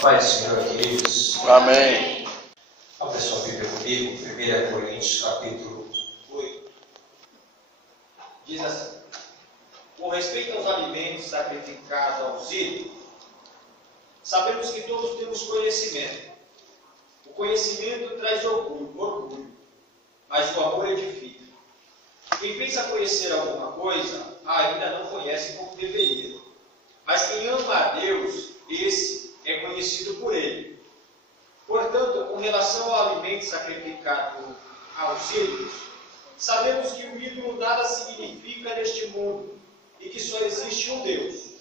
Pai do Senhor, queridos. Amém. A pessoa Bíblia comigo, 1 Coríntios, capítulo 8. Diz assim: com respeito aos alimentos sacrificados aos ídolos, sabemos que todos temos conhecimento. O conhecimento traz orgulho, mas o amor edifica. Quem pensa conhecer alguma coisa, ainda não conhece como deveria. Mas quem ama a Deus, esse é conhecido por Ele. Portanto, com relação ao alimento sacrificado aos ídolos, sabemos que o ídolo nada significa neste mundo e que só existe um Deus.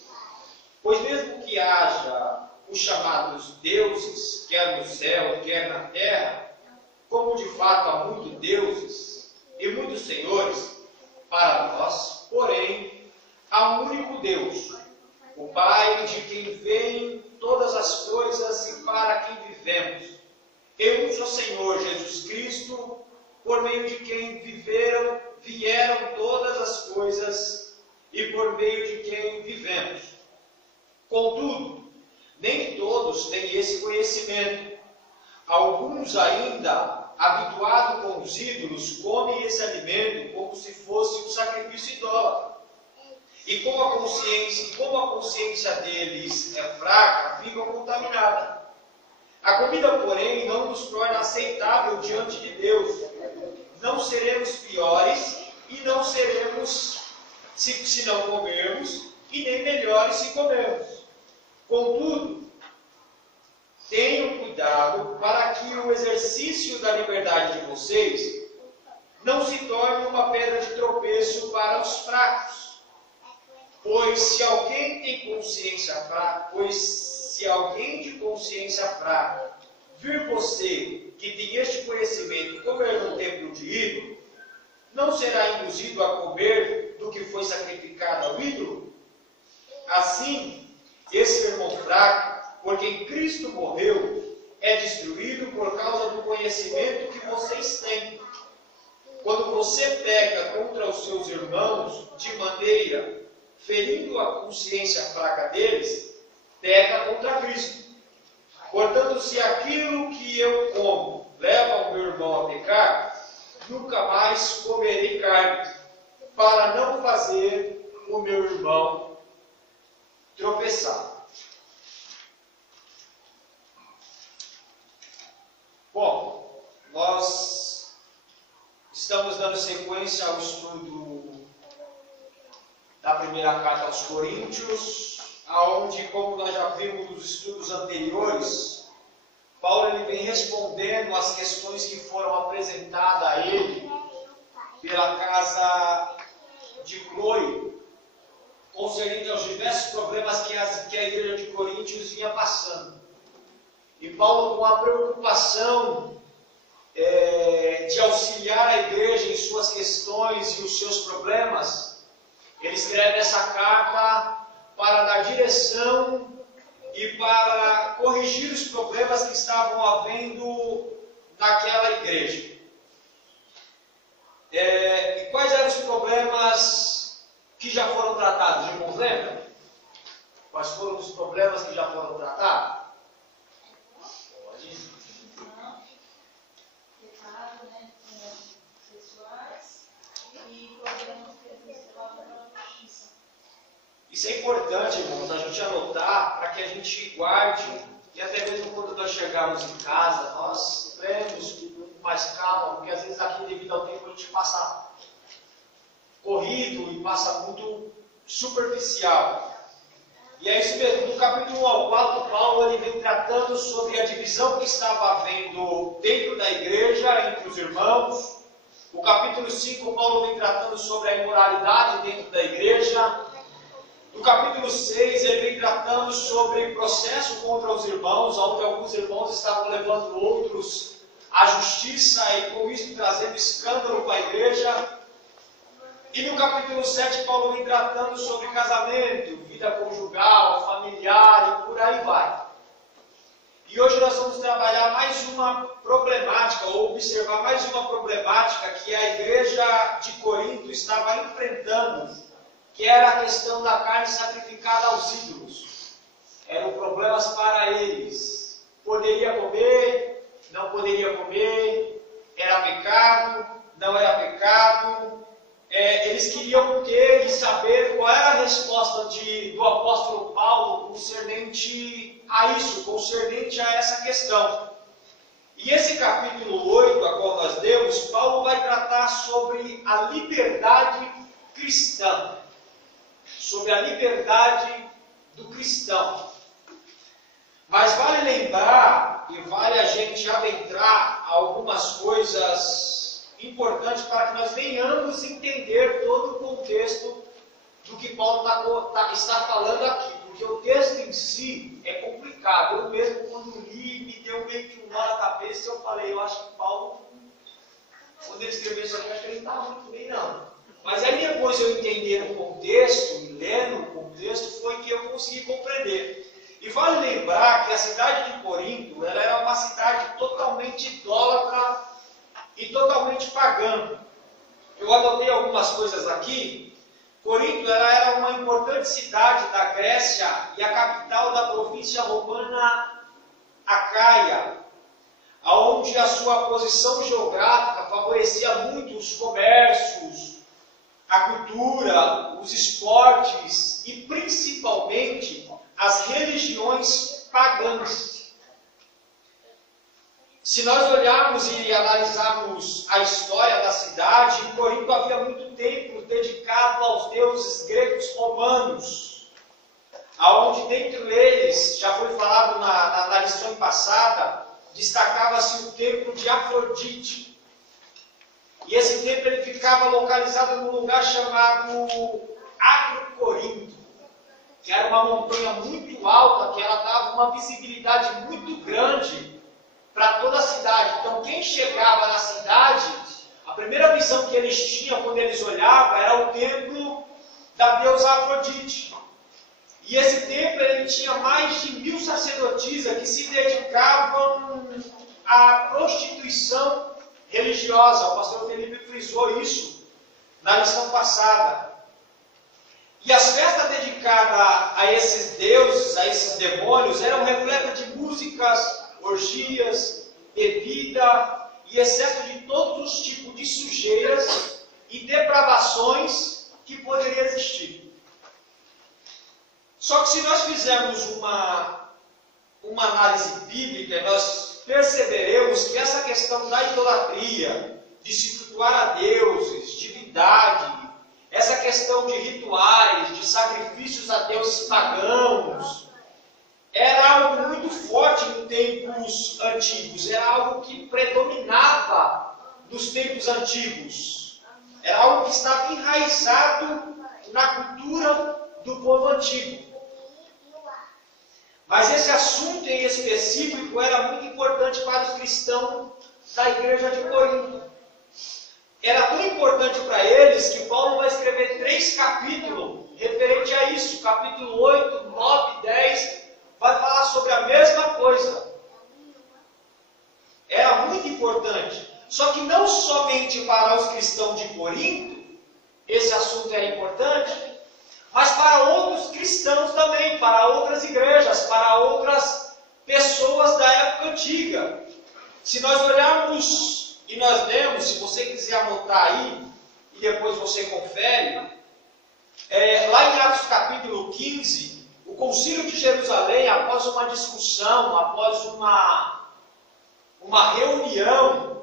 Pois mesmo que haja os chamados deuses, quer no céu, quer na terra, como de fato há muitos deuses e muitos senhores, para nós, porém, há um único Deus, o Pai, de quem vêm todas as coisas e para quem vivemos, e um só Senhor, Jesus Cristo, por meio de quem vieram todas as coisas e por meio de quem vivemos. Contudo, nem todos têm esse conhecimento. Alguns ainda, habituados com os ídolos, comem esse alimento como se fosse um sacrifício idólatra. E como a consciência deles é fraca, ficam contaminados. A comida, porém, não nos torna aceitável diante de Deus. Não seremos piores e não seremos se não comermos, e nem melhores se comermos. Contudo, tenham cuidado para que o exercício da liberdade de vocês não se torne uma pedra de tropeço para os fracos. Pois se alguém de consciência fraca vir você que tem este conhecimento comer no templo de ídolo, não será induzido a comer do que foi sacrificado ao ídolo? Assim, esse irmão fraco, por quem Cristo morreu, é destruído por causa do conhecimento que vocês têm. Quando você peca contra os seus irmãos de maneira ferindo a consciência fraca deles, peca contra Cristo. Portanto, se aquilo que eu como leva o meu irmão a pecar, nunca mais comerei carne, para não fazer o meu irmão tropeçar. Bom, nós estamos dando sequência ao estudo da primeira carta aos Coríntios, aonde, como nós já vimos nos estudos anteriores, Paulo ele vem respondendo às questões que foram apresentadas a ele pela casa de Cloe, concernente aos diversos problemas que a igreja de Coríntios vinha passando. E Paulo, com a preocupação de auxiliar a igreja em suas questões e os seus problemas, ele escreve essa carta para dar direção e para corrigir os problemas que estavam havendo naquela igreja. E quais eram os problemas que já foram tratados? Irmãos, lembram? Quais foram os problemas que já foram tratados? Pecado, né? Sexuais e problemas Isso é importante, irmãos, a gente anotar para que a gente guarde, e até mesmo quando nós chegarmos em casa, nós lembremos com mais calma, porque às vezes aqui, devido ao tempo, a gente passa corrido e passa muito superficial. E é isso mesmo, do capítulo 1 ao 4, Paulo ele vem tratando sobre a divisão que estava havendo dentro da igreja, entre os irmãos. O capítulo 5, Paulo vem tratando sobre a imoralidade dentro da igreja. No capítulo 6, ele vem tratando sobre processo contra os irmãos, onde alguns irmãos estavam levando outros à justiça e com isso trazendo escândalo para a igreja. E no capítulo 7, Paulo vem tratando sobre casamento, vida conjugal, familiar e por aí vai. E hoje nós vamos trabalhar mais uma problemática, ou observar mais uma problemática que a igreja de Corinto estava enfrentando, que era a questão da carne sacrificada aos ídolos. Era o problemas para eles. Poderia comer, não poderia comer, era pecado, não era pecado. Eles queriam ter e saber qual era a resposta do apóstolo Paulo concernente a isso, concernente a essa questão. E esse capítulo 8, a qual nós lemos, Paulo vai tratar sobre a liberdade cristã, sobre a liberdade do cristão. Mas vale lembrar e vale a gente adentrar algumas coisas importantes para que nós venhamos entender todo o contexto do que Paulo está falando aqui. Porque o texto em si é complicado. Eu mesmo, quando li, me deu meio que um nó na cabeça. Eu falei, eu acho que Paulo, quando ele escreveu isso aqui, acho que ele não estava muito bem, não. Mas aí depois eu entender o contexto, e lendo o contexto, foi que eu consegui compreender. E vale lembrar que a cidade de Corinto, ela era uma cidade totalmente idólatra e totalmente pagã. Eu anotei algumas coisas aqui. Corinto ela era uma importante cidade da Grécia e a capital da província romana Acaia, onde a sua posição geográfica favorecia muito os comércios, a cultura, os esportes e principalmente as religiões pagãs. Se nós olharmos e analisarmos a história da cidade, em Corinto havia muito templo dedicado aos deuses gregos romanos, aonde dentre eles, já foi falado na lição passada, destacava-se o templo de Afrodite. E esse templo ele ficava localizado num lugar chamado Acrocorinto, que era uma montanha muito alta, que ela dava uma visibilidade muito grande para toda a cidade. Então quem chegava na cidade, a primeira visão que eles tinham quando eles olhavam era o templo da deusa Afrodite. E esse templo ele tinha mais de 1000 sacerdotisas que se dedicavam à prostituição religiosa. O pastor Felipe frisou isso na lição passada. E as festas dedicadas a esses deuses, a esses demônios, eram repletas de músicas, orgias, bebida e excesso de todos os tipos de sujeiras e depravações que poderiam existir. Só que se nós fizermos uma análise bíblica, nós perceberemos que essa questão da idolatria, de se flutuar a deuses, divindade, essa questão de rituais, de sacrifícios a deuses pagãos, era algo muito forte nos tempos antigos, era algo que predominava nos tempos antigos, era algo que estava enraizado na cultura do povo antigo. Mas esse assunto em específico era muito importante para os cristãos da igreja de Corinto. Era tão importante para eles que Paulo vai escrever 3 capítulos referente a isso. Capítulo 8, 9 e 10 vai falar sobre a mesma coisa. Era muito importante. Só que não somente para os cristãos de Corinto esse assunto era importante, mas para outros cristãos também, para outras igrejas, para outras pessoas da época antiga. Se nós olharmos e nós lemos, se você quiser anotar aí, e depois você confere, lá em Atos capítulo 15, o Concílio de Jerusalém, após uma discussão, após uma reunião,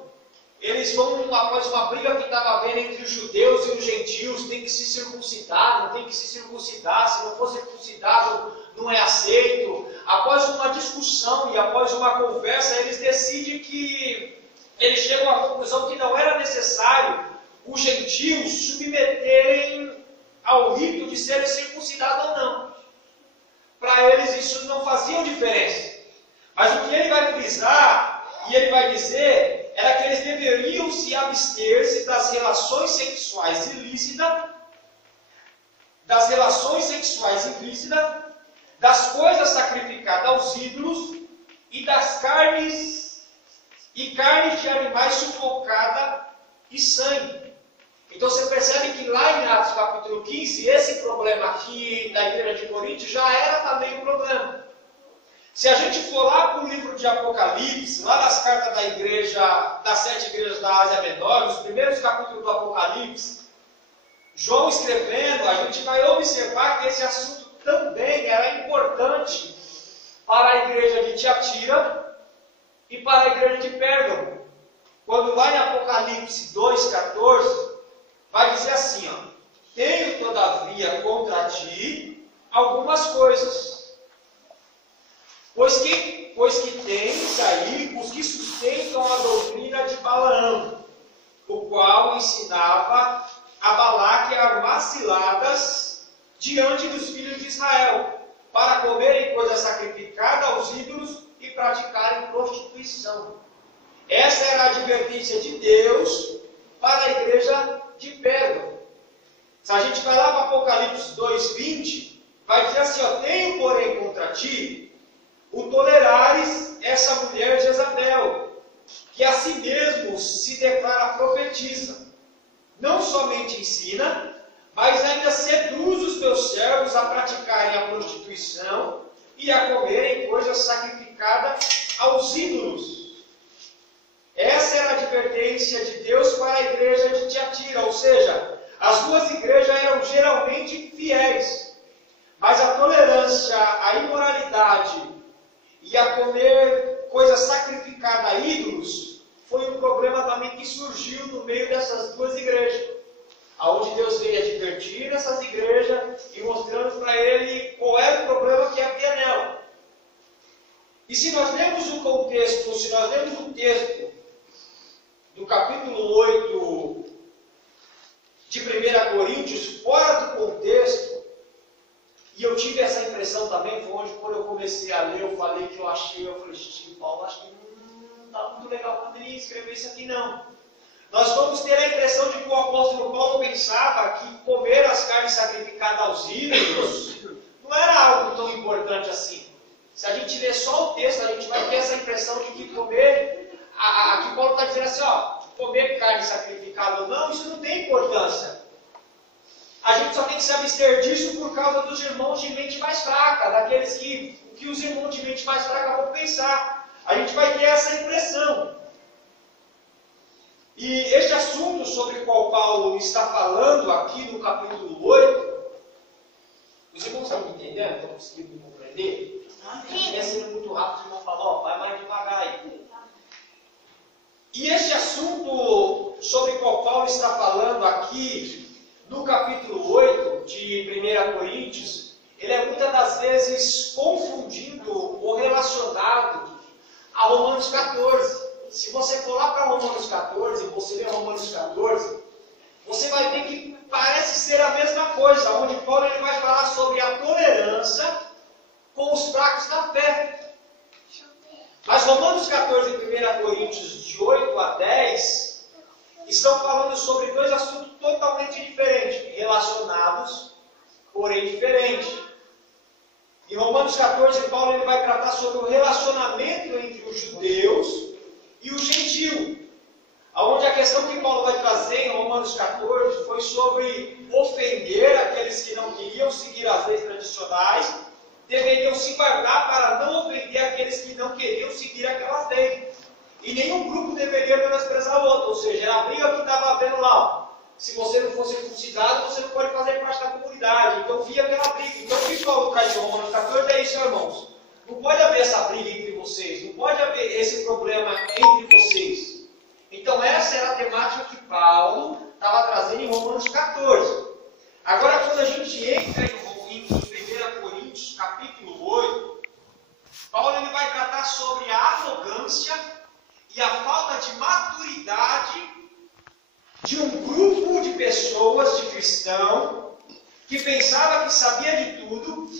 eles vão, após uma briga que estava havendo entre os judeus e os gentios, tem que se circuncidar, não tem que se circuncidar, se não for circuncidado não é aceito. Após uma discussão e após uma conversa, eles decidem que, eles chegam à conclusão que não era necessário os gentios submeterem ao rito de serem circuncidados ou não. Para eles isso não fazia diferença. Mas o que ele vai frisar, e ele vai dizer, era que eles deveriam se abster-se das relações sexuais ilícitas, das coisas sacrificadas aos ídolos e das carnes de animais sufocadas e sangue. Então você percebe que lá em Atos capítulo 15, esse problema aqui da igreja de Corinto já era também um problema. Se a gente for lá para o livro de Apocalipse, lá nas cartas da igreja, das 7 igrejas da Ásia Menor, nos primeiros capítulos do Apocalipse, João escrevendo, a gente vai observar que esse assunto também era importante para a igreja de Tiatira e para a igreja de Pérgamo. Quando lá em Apocalipse 2,14, vai dizer assim, ó, tenho todavia contra ti algumas coisas. Pois que tens aí os que sustentam a doutrina de Balaão, o qual ensinava a Balaque a armar ciladas diante dos filhos de Israel, para comerem coisa sacrificada aos ídolos e praticarem prostituição. Essa era a advertência de Deus para a igreja de Pérgamo. Se a gente vai lá para Apocalipse 2,20, vai dizer assim, ó, tenho porém contra ti o tolerares essa mulher Jezabel, que a si mesmo se declara profetisa. Não somente ensina, mas ainda seduz os teus servos a praticarem a prostituição e a comerem coisas sacrificadas aos ídolos. Essa era a advertência de Deus para a igreja de Tiatira, ou seja, as duas igrejas eram geralmente fiéis, mas a tolerância, a imoralidade e a comer coisa sacrificada a ídolos foi um problema também que surgiu no meio dessas duas igrejas, aonde Deus veio advertir essas igrejas e mostrando para ele qual era o problema que havia nela. E se nós lemos o contexto, se nós lemos o texto do capítulo 8 de 1 Coríntios, fora do contexto, e eu tive essa impressão também, foi onde quando eu comecei a ler, eu falei que eu achei, eu falei, Paulo, acho que não está muito legal quando ele escrever isso aqui não. Nós vamos ter a impressão de que o apóstolo Paulo pensava que comer as carnes sacrificadas aos ídolos não era algo tão importante assim. Se a gente ler só o texto, a gente vai ter essa impressão de que comer, aqui Paulo está dizendo assim, ó, comer carne sacrificada ou não, isso não tem importância. A gente só tem que se abster disso por causa dos irmãos de mente mais fraca, daqueles que os irmãos de mente mais fraca vão pensar. A gente vai ter essa impressão. E este assunto sobre o qual Paulo está falando aqui no capítulo 8, os irmãos estão me entendendo? Estão conseguindo compreender? Está sendo muito rápido, os irmãos falam, ó, vai mais devagar aí. E este assunto sobre o qual Paulo está falando aqui, no capítulo 8 de 1 Coríntios, ele é muitas das vezes confundido ou relacionado a Romanos 14. Se você for lá para Romanos 14, você lê Romanos 14, você vai ver que parece ser a mesma coisa, onde Paulo ele vai falar sobre a tolerância com os fracos da fé. Mas Romanos 14 e 1 Coríntios de 8 a 10 estão falando sobre dois assuntos totalmente diferentes, relacionados, porém diferentes. Em Romanos 14, Paulo ele vai tratar sobre o relacionamento entre os judeus e o gentio. Onde a questão que Paulo vai trazer em Romanos 14 foi sobre ofender aqueles que não queriam seguir as leis tradicionais, deveriam se guardar para não ofender aqueles que não queriam seguir aquelas leis. E nenhum grupo deveria menosprezar o outro, ou seja, era a briga que estava havendo lá. Se você não for circuncidado, você não pode fazer parte da comunidade. Então via aquela briga. Então o que Paulo traz em Romanos 14 é isso, irmãos. Não pode haver essa briga entre vocês, não pode haver esse problema entre vocês. Então essa era a temática que Paulo estava trazendo em Romanos 14. Agora quando a gente entra em 1 Coríntios, capítulo 8, Paulo ele vai tratar sobre a arrogância e a falta de maturidade de um grupo de pessoas, de cristão, que pensava que sabia de tudo,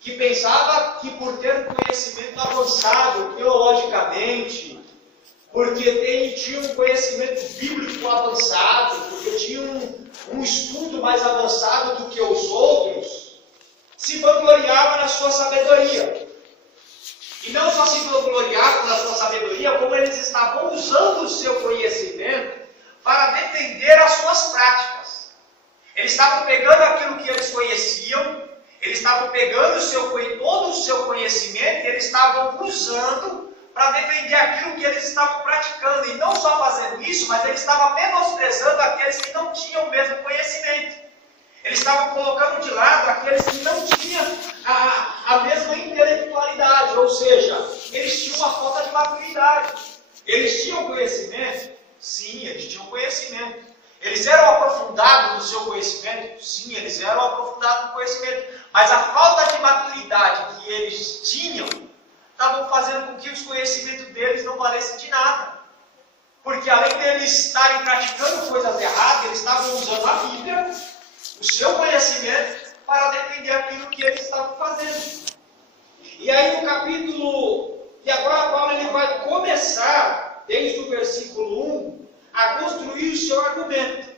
que pensava que por ter conhecimento avançado teologicamente, porque tinha um conhecimento bíblico avançado, porque tinha um estudo mais avançado do que os outros, se vangloriava na sua sabedoria. E não só se vangloriavam na sua sabedoria, como eles estavam usando o seu conhecimento para defender as suas práticas. Eles estavam pegando aquilo que eles conheciam Eles estavam pegando todo o seu conhecimento e eles estavam usando para defender aquilo que eles estavam praticando. E não só fazendo isso, mas eles estavam menosprezando aqueles que não tinham o mesmo conhecimento. Eles estavam colocando de lado aqueles que não tinham a mesma intelectualidade, ou seja, eles tinham uma falta de maturidade. Eles tinham conhecimento? Sim, eles tinham conhecimento. Eles eram aprofundados no seu conhecimento? Sim, eles eram aprofundados no conhecimento. Mas a falta de maturidade que eles tinham estavam fazendo com que os conhecimentos deles não valessem de nada. Porque além deles estarem praticando coisas erradas, eles estavam usando a Bíblia, o seu conhecimento, para defender aquilo que eles estavam fazendo. E aí no capítulo... E agora Paulo ele vai começar, desde o versículo 1, a construir o seu argumento.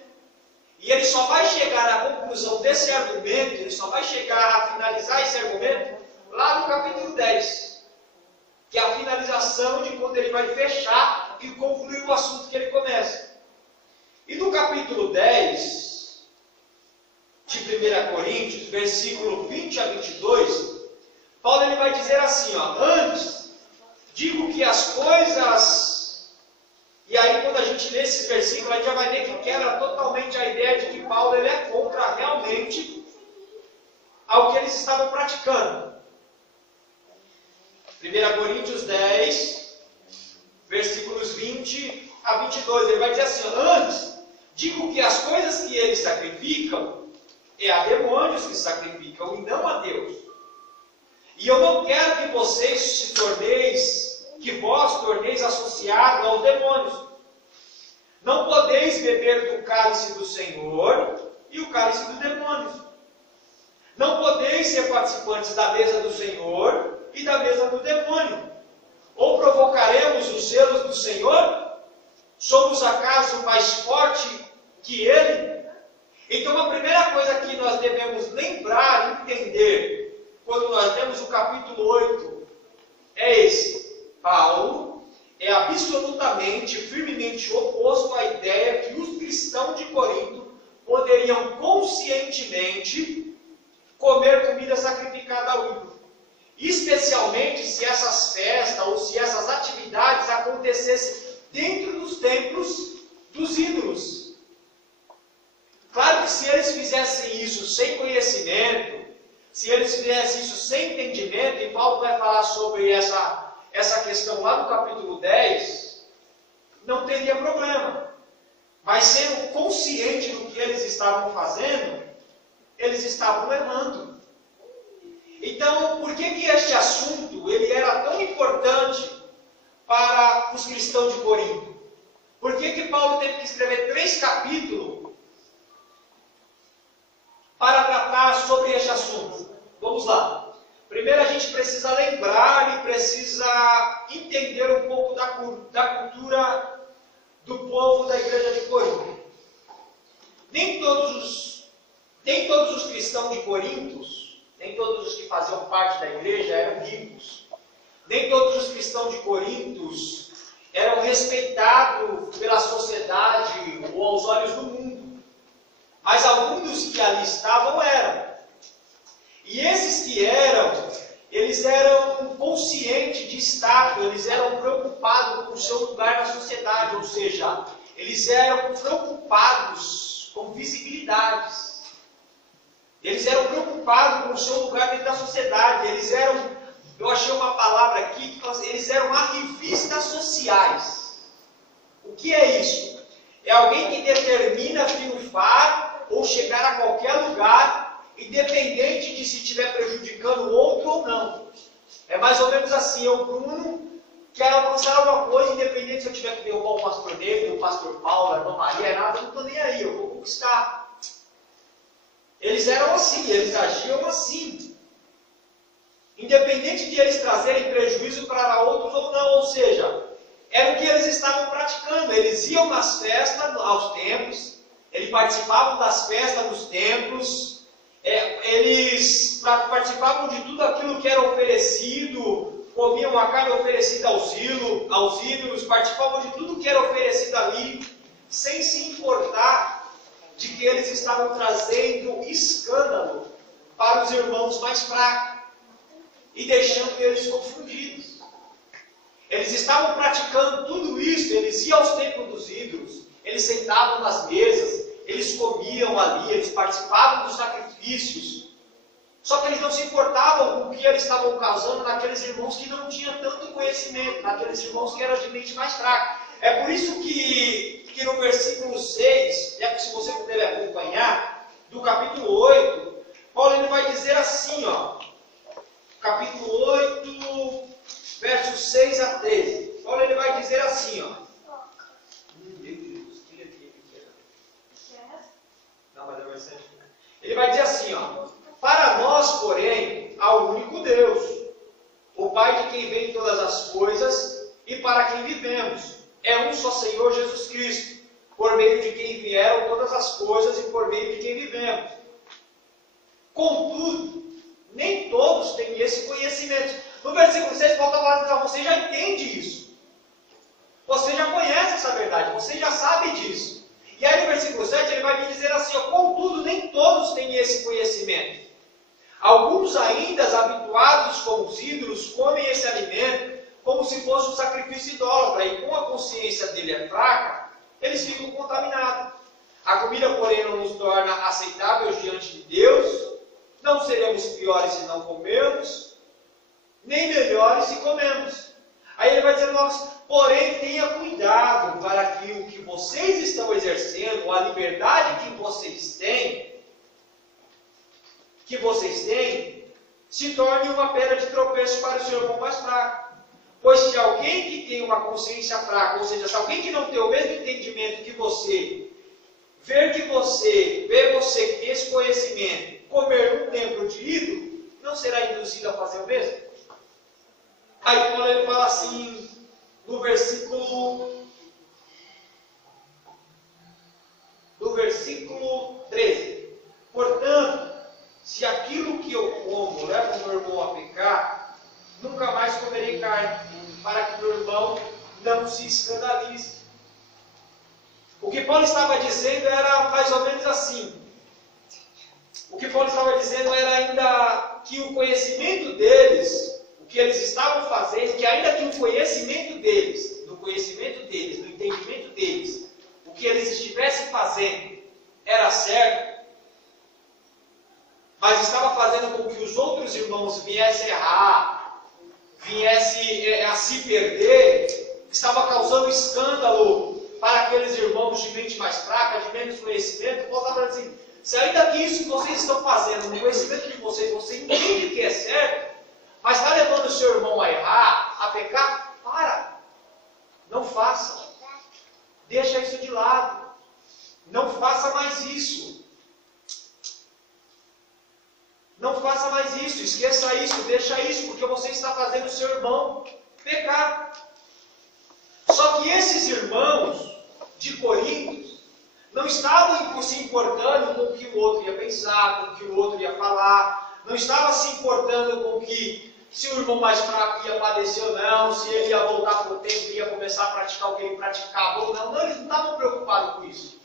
E ele só vai chegar à conclusão desse argumento, ele só vai chegar a finalizar esse argumento lá no capítulo 10. Que é a finalização de quando ele vai fechar e concluir o assunto que ele começa. E no capítulo 10... de 1 Coríntios, versículo 20 a 22, Paulo ele vai dizer assim, antes, digo que as coisas... E aí quando a gente lê esse versículo, a gente já vai ver que quebra totalmente a ideia de que Paulo ele é contra realmente ao que eles estavam praticando. 1 Coríntios 10, versículos 20 a 22, ele vai dizer assim, antes, digo que as coisas que eles sacrificam, é a demônios que sacrificam e não a Deus. E eu não quero que vocês que vós torneis associados aos demônios. Não podeis beber do cálice do Senhor e o cálice do demônio. Não podeis ser participantes da mesa do Senhor e da mesa do demônio. Ou provocaremos os zelos do Senhor? Somos acaso mais forte que Ele? Então a primeira coisa que nós devemos lembrar e entender, quando nós temos o capítulo 8, é esse. Paulo é absolutamente, firmemente oposto à ideia que os cristãos de Corinto poderiam conscientemente comer comida sacrificada ao ídolo. Especialmente se essas festas ou se essas atividades acontecessem dentro dos templos dos ídolos. Claro que se eles fizessem isso sem conhecimento, se eles fizessem isso sem entendimento, e Paulo vai falar sobre essa questão lá no capítulo 10, não teria problema. Mas sendo consciente do que eles estavam fazendo, eles estavam errando. Então, por que este assunto ele era tão importante para os cristãos de Corinto? Por que Paulo teve que escrever 3 capítulos para tratar sobre este assunto? Vamos lá. Primeiro a gente precisa lembrar e precisa entender um pouco da cultura do povo da igreja de Corinto. Nem todos os cristãos de Corinto, nem todos os que faziam parte da igreja eram ricos. Nem todos os cristãos de Corinto eram respeitados pela sociedade ou aos olhos do mundo. Mas alguns dos que ali estavam eram. E esses que eles eram conscientes de status, eles eram preocupados com o seu lugar na sociedade, ou seja, eles eram preocupados com visibilidades. Eles eram preocupados com o seu lugar dentro da sociedade. Eles eram, eu achei uma palavra aqui, eles eram ativistas sociais. O que é isso? É alguém que determina triunfar ou chegar a qualquer lugar, independente de se estiver prejudicando o outro ou não. É mais ou menos assim, eu, Bruno, quero alcançar alguma coisa, independente se eu tiver que derrubar o pastor David, o pastor Paulo, a irmã Maria, nada, eu não estou nem aí, eu vou conquistar. Eles eram assim, eles agiam assim. Independente de eles trazerem prejuízo para outros ou não, ou seja, era o que eles estavam praticando. Eles iam nas festas, aos templos, eles participavam das festas nos templos, eles participavam de tudo aquilo que era oferecido, comiam a carne oferecida aos ídolos, participavam de tudo que era oferecido ali, sem se importar de que eles estavam trazendo escândalo para os irmãos mais fracos e deixando eles confundidos. Eles estavam praticando tudo isso, eles iam aos templos dos ídolos, eles sentavam nas mesas, eles comiam ali, eles participavam dos sacrifícios. Só que eles não se importavam com o que eles estavam causando naqueles irmãos que não tinham tanto conhecimento, naqueles irmãos que eram de mente mais fraca. É por isso que no versículo 6, se você puder acompanhar, do capítulo 8, Paulo ele vai dizer assim, ó, capítulo 8, versos 6 a 13. Paulo ele vai dizer assim, ó. Não, mas ele vai dizer assim, ó. Para nós, porém, há o único Deus, o Pai de quem vem todas as coisas e para quem vivemos. É um só Senhor Jesus Cristo, por meio de quem vieram todas as coisas e por meio de quem vivemos. Contudo, nem todos têm esse conhecimento. No versículo 6, Paulo está falando, você já entende isso. Você já conhece essa verdade, você já sabe disso. E aí no versículo 7 ele vai me dizer assim, ó, contudo, nem todos têm esse conhecimento. Alguns ainda, habituados com os ídolos, comem esse alimento como se fosse um sacrifício idólatra, e como a consciência dele é fraca, eles ficam contaminados. A comida, porém, não nos torna aceitáveis diante de Deus, não seremos piores se não comermos, nem melhores se comemos. Aí ele vai dizer, porém, tenha cuidado para que o que vocês estão exercendo, a liberdade que vocês têm, se torne uma pedra de tropeço para o seu irmão mais fraco. Pois se alguém que tem uma consciência fraca, ou seja, se alguém que não tem o mesmo entendimento que você, vê você que tem esse conhecimento, comer um templo de ídolo, não será induzido a fazer o mesmo? Aí Paulo ele fala assim, no versículo 13. Portanto, se aquilo que eu como leva o meu irmão a pecar, nunca mais comerei carne, para que meu irmão não se escandalize. O que Paulo estava dizendo era mais ou menos assim. O que Paulo estava dizendo era ainda que o conhecimento deles, o que eles estavam fazendo, que ainda que o conhecimento deles, no entendimento deles, o que eles estivessem fazendo era certo, mas estava fazendo com que os outros irmãos viessem a errar, viessem a se perder, estava causando escândalo para aqueles irmãos de mente mais fraca, de menos conhecimento. Paulo estava dizendo assim, se ainda que isso que vocês estão fazendo, no conhecimento de vocês, você entende que é certo, mas está levando o seu irmão a errar, a pecar, para. Não faça. Deixa isso de lado. Não faça mais isso. Não faça mais isso. Esqueça isso, deixa isso, porque você está fazendo o seu irmão pecar. Só que esses irmãos de Corinto não estavam se importando com o que o outro ia pensar, com o que o outro ia falar, não estavam se importando com que se o irmão mais fraco ia padecer ou não, se ele ia voltar para o templo e ia começar a praticar o que ele praticava ou não. Não, eles não estavam preocupados com isso.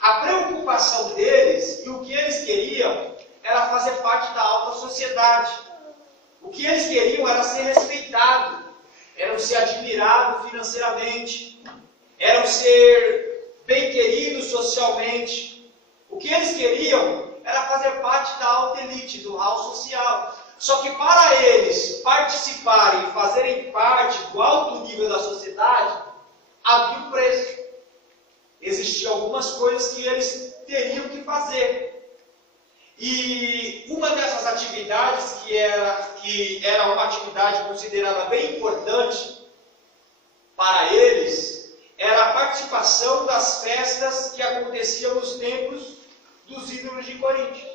A preocupação deles e o que eles queriam era fazer parte da alta sociedade. O que eles queriam era ser respeitados, eram ser admirados financeiramente, eram ser bem-queridos socialmente. O que eles queriam era fazer parte da alta elite, do hall social. Só que para eles participarem, fazerem parte do alto nível da sociedade, havia um preço. Existiam algumas coisas que eles teriam que fazer. E uma dessas atividades, que era uma atividade considerada bem importante para eles, era a participação das festas que aconteciam nos templos dos ídolos de Corinto.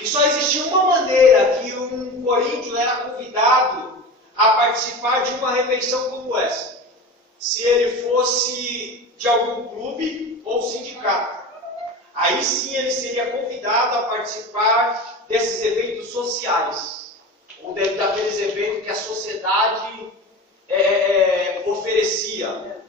E só existia uma maneira que um coríntio era convidado a participar de uma refeição como essa. Se ele fosse de algum clube ou sindicato. Aí sim ele seria convidado a participar desses eventos sociais. Ou daqueles eventos que a sociedade oferecia.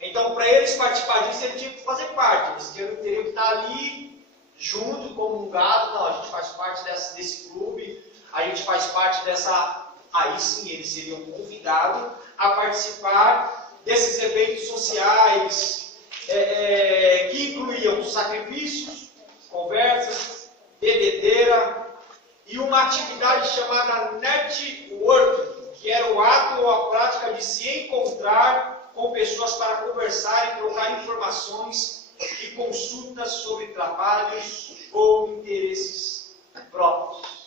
Então, para eles participar disso, ele tinha que fazer parte. Eles teriam que estar ali junto, comungado, não, a gente faz parte desse clube, a gente faz parte dessa... Aí sim, eles seriam convidados a participar desses eventos sociais que incluíam sacrifícios, conversas, bebedeira e uma atividade chamada networking, que era o ato ou a prática de se encontrar com pessoas para conversar e trocar informações e consultas sobre trabalhos ou interesses próprios.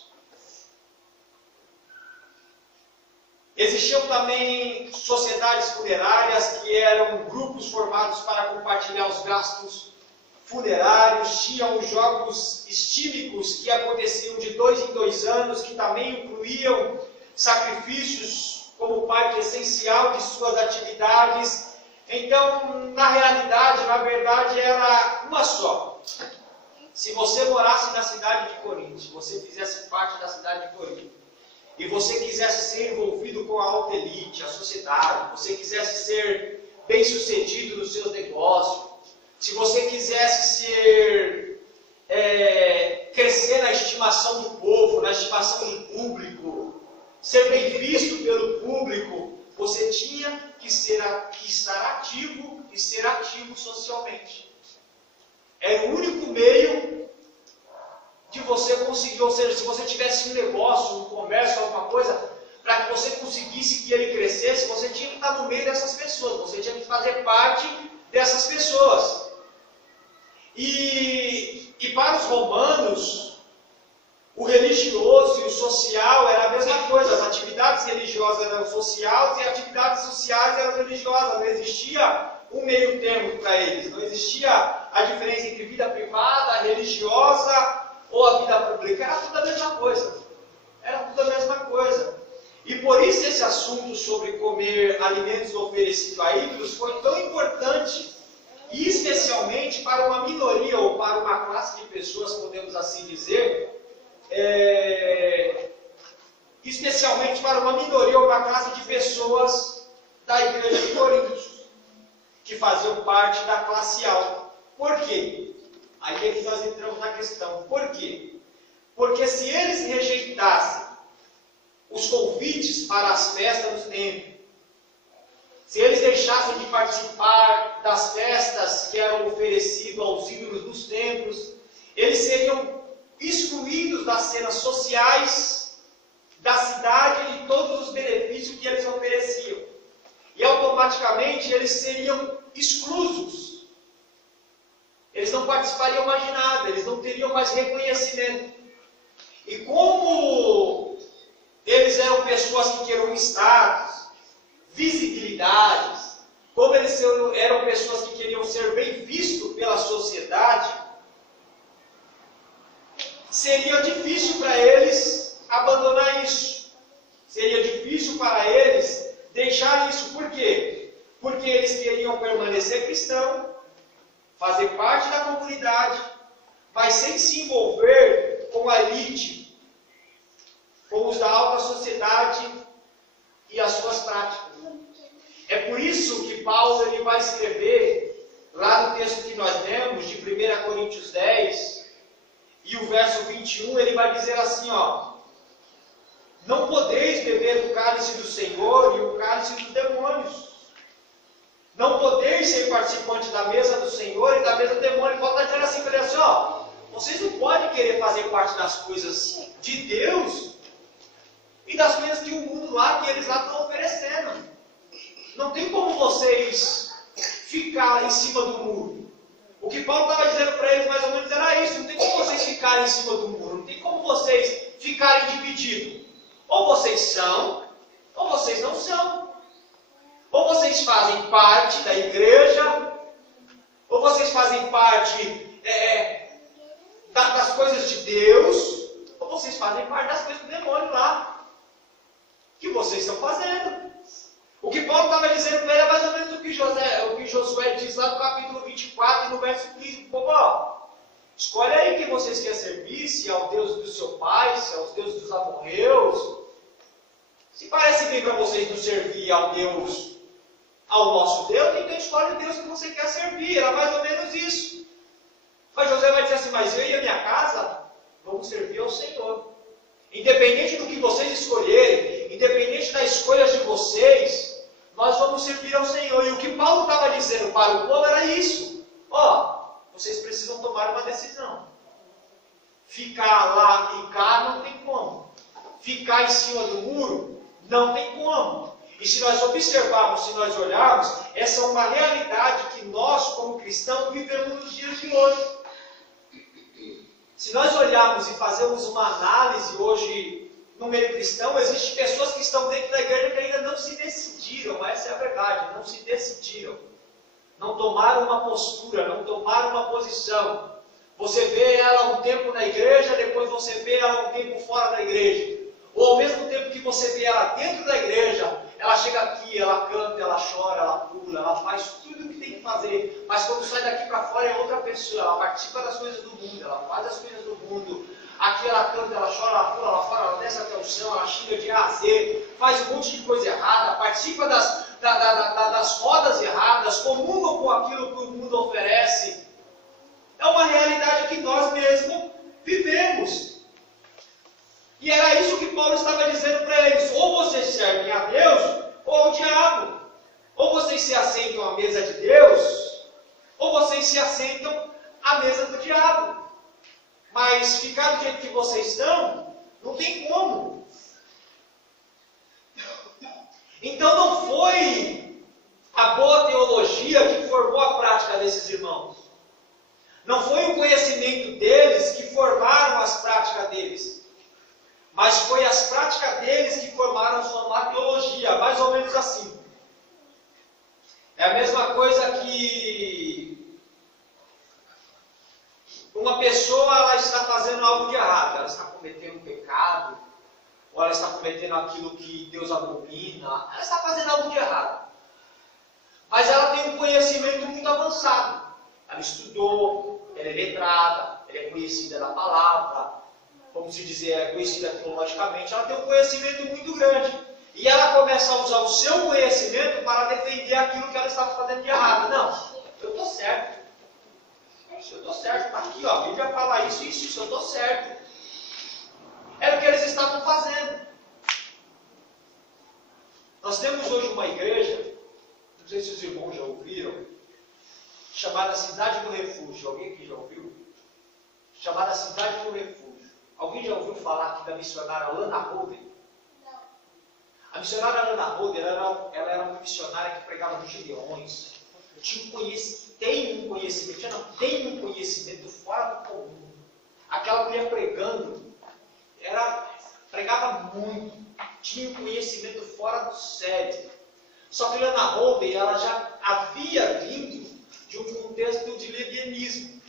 Existiam também sociedades funerárias, que eram grupos formados para compartilhar os gastos funerários. Tinham os jogos estímicos, que aconteciam de 2 em 2 anos, que também incluíam sacrifícios como parte essencial de suas atividades. Então, na realidade, na verdade, era uma só. Se você morasse na cidade de Corinto, se você fizesse parte da cidade de Corinto, e você quisesse ser envolvido com a alta elite, a sociedade, você quisesse ser bem-sucedido nos seus negócios, se você quisesse crescer na estimação do povo, na estimação do público, ser bem visto pelo público, você tinha que estar ativo e ser ativo socialmente. Era o único meio de você conseguir, ou seja, se você tivesse um negócio, um comércio, alguma coisa, para que você conseguisse que ele crescesse, você tinha que estar no meio dessas pessoas, você tinha que fazer parte dessas pessoas. E para os romanos, o religioso e o social era a mesma coisa, as atividades religiosas eram sociais e as atividades sociais eram religiosas, não existia um meio termo para eles, não existia a diferença entre vida privada, religiosa, ou a vida pública, era tudo a mesma coisa. Era tudo a mesma coisa. E por isso esse assunto sobre comer alimentos oferecidos a ídolos foi tão importante, e especialmente para uma minoria ou para uma classe de pessoas, podemos assim dizer, especialmente para uma minoria ou uma classe de pessoas da igreja de Corinto, que faziam parte da classe alta. Por quê? Aí é que nós entramos na questão. Por quê? Porque se eles rejeitassem os convites para as festas do templo, se eles deixassem de participar das festas que eram oferecidas aos ídolos dos templos, eles seriam excluídos das cenas sociais da cidade e de todos os benefícios que eles ofereciam. E automaticamente eles seriam exclusos. Eles não participariam mais de nada, eles não teriam mais reconhecimento. E como eles eram pessoas que queriam status, visibilidades, como eles eram pessoas que queriam ser bem vistos pela sociedade, seria difícil para eles abandonar isso. Seria difícil para eles deixar isso. Por quê? Porque eles queriam permanecer cristãos, fazer parte da comunidade, mas sem se envolver com a elite, com os da alta sociedade e as suas práticas. É por isso que Paulo ele vai escrever, lá no texto que nós lemos, de 1 Coríntios 10, e o verso 21, ele vai dizer assim, ó: não podeis beber do cálice do Senhor e o cálice dos demônios. Não podeis ser participante da mesa do Senhor e da mesa do demônio. Paulo está dizendo assim para ele, assim, ó, vocês não podem querer fazer parte das coisas de Deus e das coisas que o mundo lá, que eles lá estão oferecendo. Não tem como vocês ficarem em cima do muro. O que Paulo estava dizendo para eles mais ou menos era isso. Não tem como vocês ficarem em cima do muro. Não tem como vocês ficarem divididos. Ou vocês são, ou vocês não são. Ou vocês fazem parte da igreja, ou vocês fazem parte das coisas de Deus, ou vocês fazem parte das coisas do demônio lá, que vocês estão fazendo. O que Paulo estava dizendo para ele é mais ou menos o que Josué diz lá no capítulo 24 e no verso 15. Escolhe aí quem vocês querem servir, se é ao Deus do seu pai, se é aos deuses dos amorreus. Se parece bem para vocês não servir ao nosso Deus, então escolhe o Deus que você quer servir. Era mais ou menos isso. Mas Josué vai dizer assim, mas eu e a minha casa vamos servir ao Senhor. Independente do que vocês escolherem, independente das escolhas de vocês, nós vamos servir ao Senhor. E o que Paulo estava dizendo para o povo era isso. Vocês precisam tomar uma decisão. Ficar lá e cá não tem como. Ficar em cima do muro não tem como. E se nós observarmos, se nós olharmos, essa é uma realidade que nós, como cristãos, vivemos nos dias de hoje. Se nós olharmos e fazermos uma análise hoje no meio cristão, existem pessoas que estão dentro da igreja que ainda não se decidiram, essa é a verdade, não se decidiram. Não tomaram uma postura, não tomaram uma posição. Você vê ela um tempo na igreja, depois você vê ela um tempo fora da igreja. Ou ao mesmo tempo que você vê ela dentro da igreja, ela chega aqui, ela canta, ela chora, ela pula, ela faz tudo o que tem que fazer. Mas quando sai daqui para fora é outra pessoa, ela participa das coisas do mundo, ela faz as coisas do mundo. Aqui ela canta, ela chora, ela pula, ela fora, ela desce até o chão, ela xinga de A a Z, faz um monte de coisa errada, participa das rodas erradas, comunga com aquilo que o mundo oferece. É uma realidade que nós mesmos vivemos. E era isso que Paulo estava dizendo para eles. Ou vocês servem a Deus ou ao diabo. Ou vocês se assentam à mesa de Deus, ou vocês se assentam à mesa do diabo. Mas ficar do jeito que vocês estão, não tem como. Então não foi a boa teologia que formou a prática desses irmãos. Não foi o conhecimento deles que formaram as práticas deles. Mas foi as práticas deles que formaram sua má teologia, mais ou menos assim. É a mesma coisa que uma pessoa ela está fazendo algo de errado, ela está cometendo um pecado, ou ela está cometendo aquilo que Deus abomina, ela está fazendo algo de errado. Mas ela tem um conhecimento muito avançado. Ela estudou, ela é letrada, ela é conhecida da palavra, como se dizer, é conhecida teologicamente, ela tem um conhecimento muito grande. E ela começa a usar o seu conhecimento para defender aquilo que ela estava fazendo de errado. Não, eu estou certo. Eu estou certo, está aqui, ó, a Bíblia fala isso, eu estou certo. Era o que eles estavam fazendo. Nós temos hoje uma igreja, não sei se os irmãos já ouviram, chamada Cidade do Refúgio. Alguém aqui já ouviu? Chamada Cidade do Refúgio. Alguém já ouviu falar aqui da missionária Lana Holden? Não. A missionária Lana Holden, ela era uma missionária que pregava nos Gideões. Tem um conhecimento fora do comum. Aquela mulher pregando, pregava muito, tinha um conhecimento fora do sério. Só que Lana Holden, ela já havia vindo de um contexto de levianismo.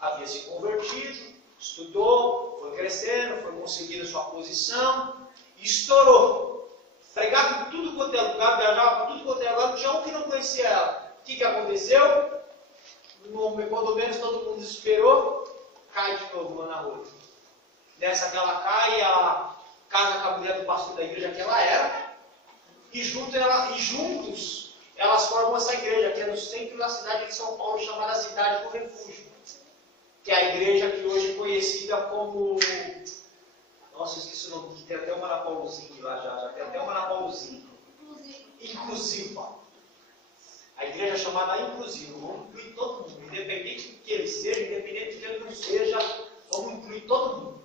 Havia se convertido, estudou, foi crescendo, foi conseguindo sua posição e estourou. Pregava em tudo quanto é lugar, viajava para tudo quanto é lugar, não tinha um que não conhecia ela. O que aconteceu? Quando menos todo mundo esperou, cai de novo lá na rua. Nessa que ela cai, ela casa com a mulher do pastor da igreja que ela era, e juntos elas formam essa igreja, que é no centro da cidade de São Paulo, chamada Cidade do Refúgio. Que é a igreja que hoje é conhecida como... Nossa, esqueci o nome, que tem até uma na Paulozinho lá já tem até uma na Paulozinho. Inclusiva. A igreja é chamada Inclusiva. Vamos incluir todo mundo, independente do que ele seja, independente do que ele não seja, vamos incluir todo mundo.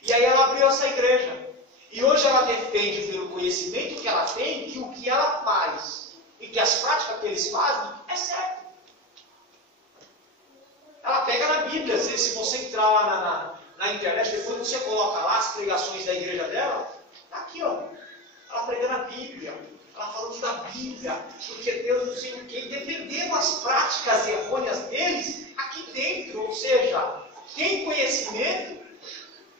E aí ela abriu essa igreja. E hoje ela defende, pelo conhecimento que ela tem, que o que ela faz e que as práticas que eles fazem é certo. Ela pega na Bíblia. Se você entrar lá na internet, depois você coloca lá as pregações da igreja dela, está aqui, ó. Ela pregando a Bíblia, ela falando da Bíblia, porque Deus não sei o quê, defendendo as práticas errôneas deles aqui dentro. Ou seja, tem conhecimento,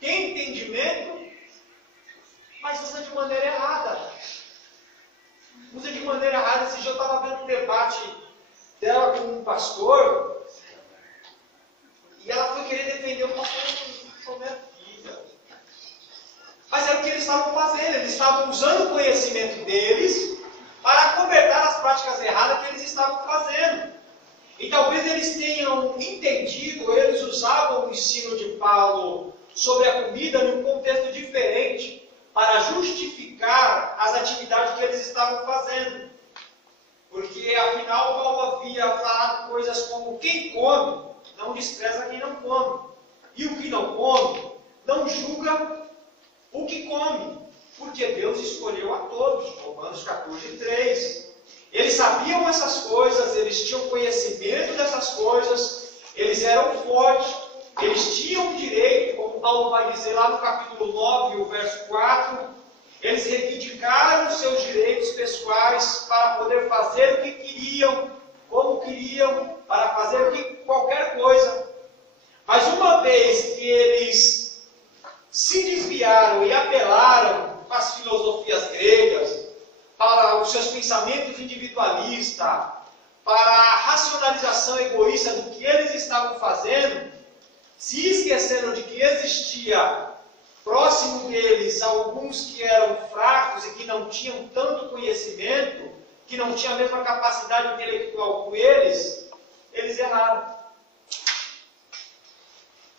tem entendimento, mas usa de maneira errada. Usa de maneira errada. Esse dia eu estava vendo um debate dela com um pastor, e ela foi querer defender o pastor com minha filha. Mas era o que eles estavam fazendo. Eles estavam usando o conhecimento deles para cobertar as práticas erradas que eles estavam fazendo. E talvez eles tenham entendido, eles usavam o ensino de Paulo sobre a comida num contexto diferente, para justificar as atividades que eles estavam fazendo. Porque, afinal, Paulo havia falado coisas como: quem come, não despreza quem não come. E o que não come, não julga o que come. Porque Deus escolheu a todos. Romanos 14:3. Eles sabiam essas coisas, eles tinham conhecimento dessas coisas, eles eram fortes, eles tinham direito, como Paulo vai dizer lá no capítulo 9, o verso 4, eles reivindicaram os seus direitos pessoais para poder fazer o que queriam, como queriam, para fazer qualquer coisa. Mas uma vez que eles se desviaram e apelaram para as filosofias gregas, para os seus pensamentos individualistas, para a racionalização egoísta do que eles estavam fazendo, se esqueceram de que existia próximo deles alguns que eram fracos e que não tinham tanto conhecimento, que não tinham a mesma capacidade intelectual que eles erraram.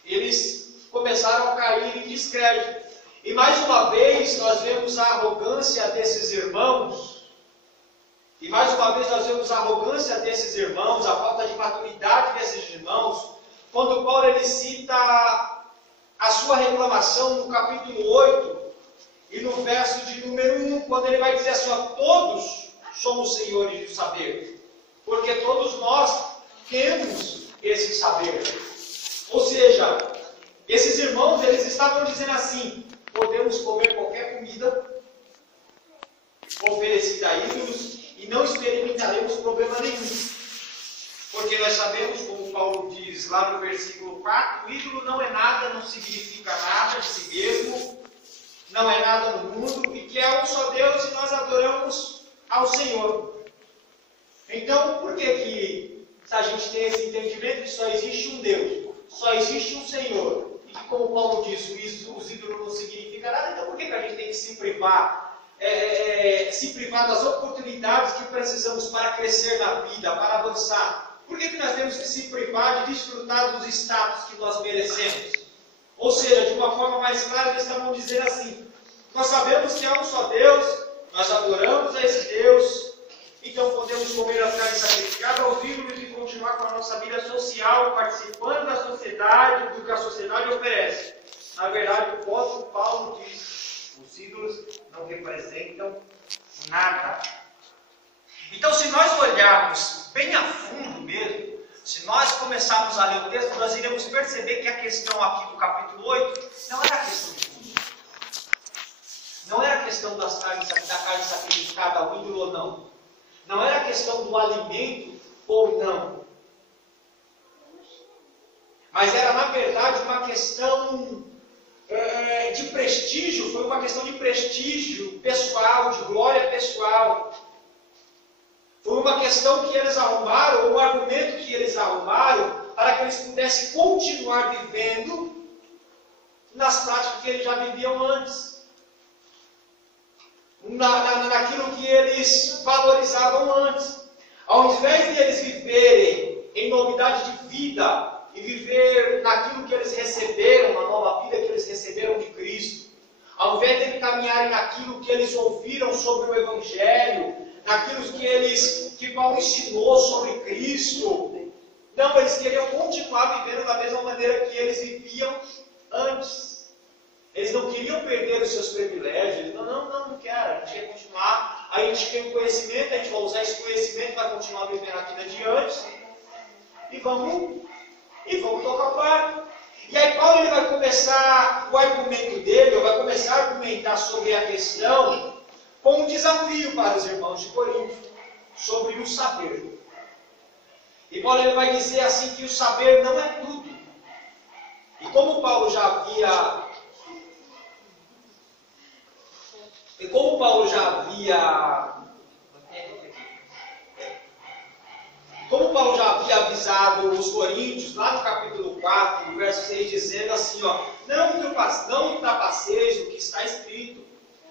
Eles começaram a cair em descrédito. E mais uma vez nós vemos a arrogância desses irmãos. E mais uma vez nós vemos a arrogância desses irmãos, a falta de maturidade desses irmãos, quando Paulo ele cita a sua reclamação no capítulo 8 e no verso de número 1, quando ele vai dizer assim: ó, todos somos senhores do saber, porque todos nós temos esse saber. Ou seja, esses irmãos eles estavam dizendo assim: podemos comer qualquer comida oferecida a ídolos e não experimentaremos problema nenhum. Porque nós sabemos, como Paulo diz lá no versículo 4, o ídolo não é nada, não significa nada de si mesmo, não é nada no mundo, e que é um só Deus e nós adoramos ao Senhor. Então, por que a gente tem esse entendimento que só existe um Deus, só existe um Senhor, e que, como Paulo diz, os ídolos não significam nada, então por que a gente tem que se privar das oportunidades que precisamos para crescer na vida, para avançar? Por que nós temos que se privar de desfrutar dos status que nós merecemos? Ou seja, de uma forma mais clara, eles estavam dizendo assim: nós sabemos que há um só Deus, nós adoramos a esse Deus, então podemos comer a carne sacrificada aos ídolos e continuar com a nossa vida social, participando da sociedade, do que a sociedade oferece. Na verdade, o apóstolo Paulo diz: os ídolos não representam nada. Então, se nós olharmos bem a fundo mesmo, se nós começarmos a ler o texto, nós iremos perceber que a questão aqui do capítulo 8 não era a questão de comida. Não era a questão da carne sacrificada ao ídolo ou não. Não era a questão do alimento ou não. Mas era, na verdade, uma questão de prestígio, foi uma questão de prestígio pessoal, de glória pessoal. Foi uma questão que eles arrumaram, ou um argumento que eles arrumaram, para que eles pudessem continuar vivendo nas práticas que eles já viviam antes. Naquilo que eles valorizavam antes. Ao invés de eles viverem em novidade de vida, e viver naquilo que eles receberam, na nova vida que eles receberam de Cristo, ao invés de caminharem naquilo que eles ouviram sobre o Evangelho, naquilo que Paulo ensinou sobre Cristo. Não, eles queriam continuar vivendo da mesma maneira que eles viviam antes. Eles não queriam perder os seus privilégios. Eles não quero. A gente quer continuar. A gente tem o conhecimento, a gente vai usar esse conhecimento para continuar vivendo aqui adiante. E vamos tocar o barco. E aí Paulo ele vai começar o argumento dele, vai começar a argumentar sobre a questão com um desafio para os irmãos de Corinto sobre o saber. E Paulo ele vai dizer assim que o saber não é tudo. E como Paulo já havia avisado os coríntios, lá no capítulo 4, no verso 6, dizendo assim, ó, não ultrapasseis o que está escrito,